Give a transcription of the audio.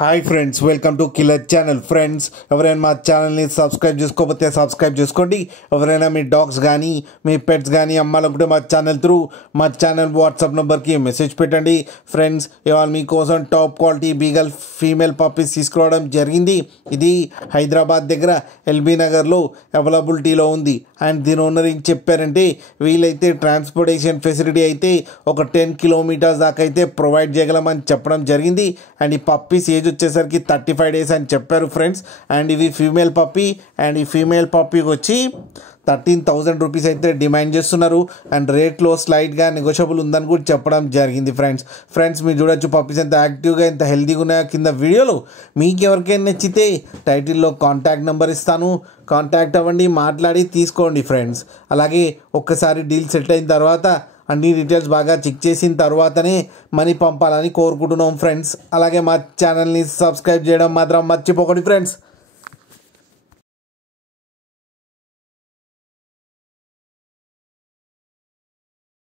Hi friends, welcome to killer channel. Friends, ఎవరైనా మా ఛానల్ని సబ్స్క్రైబ్ చేసుకోకపోతే సబ్స్క్రైబ్ చేసుకోండి. ఎవరైనా మీ డాగ్స్ కానీ మీ పెట్స్ కానీ అమ్మాలనుకుంటే మా ఛానల్ వాట్సాప్ నెంబర్కి మెసేజ్ పెట్టండి. ఫ్రెండ్స్, ఇవాళ మీకోసం top quality beagle female puppies తీసుకురావడం జరిగింది. ఇది హైదరాబాద్ దగ్గర ఎల్బీ నగర్లో అవైలబిలిటీలో ఉంది. అండ్ దీని ఓనర్ ఏం చెప్పారంటే, వీలైతే ట్రాన్స్పోర్టేషన్ ఫెసిలిటీ అయితే ఒక 10 కిలోమీటర్స్ దాకా అయితే ప్రొవైడ్ చేయగలమని చెప్పడం జరిగింది. అండ్ ఈ పప్పీస్ ఏజ్ వచ్చేసరికి 35 డేస్ అని చెప్పారు ఫ్రెండ్స్. అండ్ ఇవి ఫీమేల్ పప్పీ. అండ్ ఈ ఫీమేల్ పప్పీకి వచ్చి 13,000 రూపీస్ అయితే డిమాండ్ చేస్తున్నారు. అండ్ రేట్లో స్లైడ్గా నెగోషియబుల్ ఉందని కూడా చెప్పడం జరిగింది. ఫ్రెండ్స్ మీరు చూడొచ్చు పప్పీస్ ఎంత యాక్టివ్గా ఎంత హెల్తీగా ఉన్నాయో కింద వీడియోలో. మీకు ఎవరికైనా నచ్చితే టైటిల్లో కాంటాక్ట్ నెంబర్ ఇస్తాను, కాంటాక్ట్ అవ్వండి, మాట్లాడి తీసుకోండి ఫ్రెండ్స్. అలాగే ఒక్కసారి డీల్ సెట్ అయిన తర్వాత అన్ని డీటెయిల్స్ బాగా చెక్ చేసిన తర్వాతనే మనీ పంపాలని కోరుకుంటున్నాం ఫ్రెండ్స్. అలాగే మా ఛానల్ని సబ్స్క్రైబ్ చేయడం మాత్రం మర్చిపోకండి ఫ్రెండ్స్.